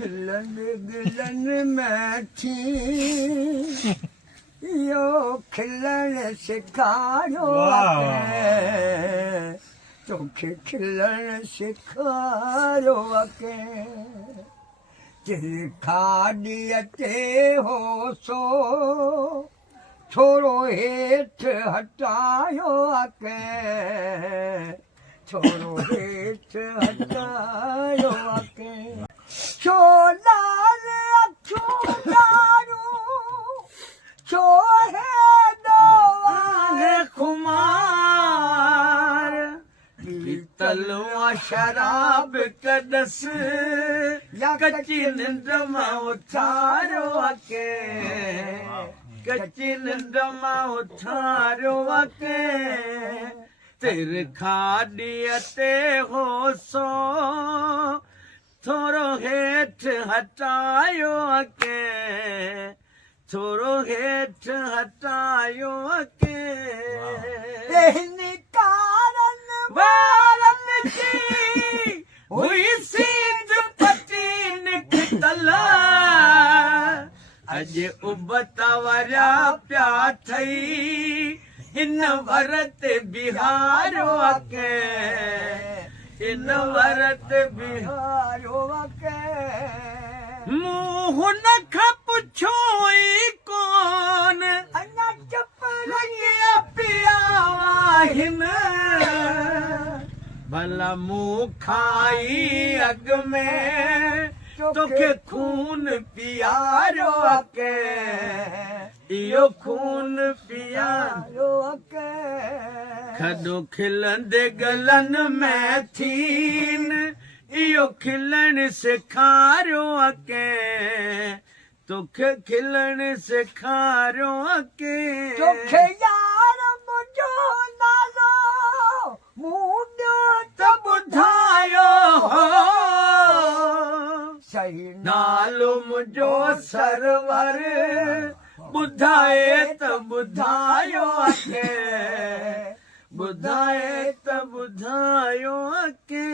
खिलन गिलन में थी यो खिलन सिखायो अके तोखे खिलन सिखायो अके दिल खाड़ीअ ते हो सो थोरो हेठि हटायो अके थोरो हेठि हटायो अके छो लाल अखियूं ॾारूं छो हेॾो आहे खुमार पीतल शराब कढसि या कची निंड मां उथारियो अके कची निंड मां उथारियो अके तिर खाड़ीअ ते हो सो थोरो हेठि हटायो अके थोरो हेठि हटायो अके हिन कारनि वारनि जी हुई सीध पटी निकितल अॼु उबता वरिया पिया थई हिन वरत बिहारियो अके हिन वरत बिहारियो अके मुंहुं न खां पुछो ई कोन अञा चुप लॻिया पिया आहिन भला मुंहुं खाई अॻ में तोखे खून पियारियो अके इहो खून पियारियो अके खॾो खिलंदे गलनि में थीन इहो खिलण सेखारियो अके तोखे खिलण सेखारियो अके तोखे यार मुंहिंजो नालो मूं ॾियो त ॿुधायो हो सही नालो मुंहिंजो सरवर ॿुधाए त ॿुधायो अके ॿुधाए त ॿुधायो अके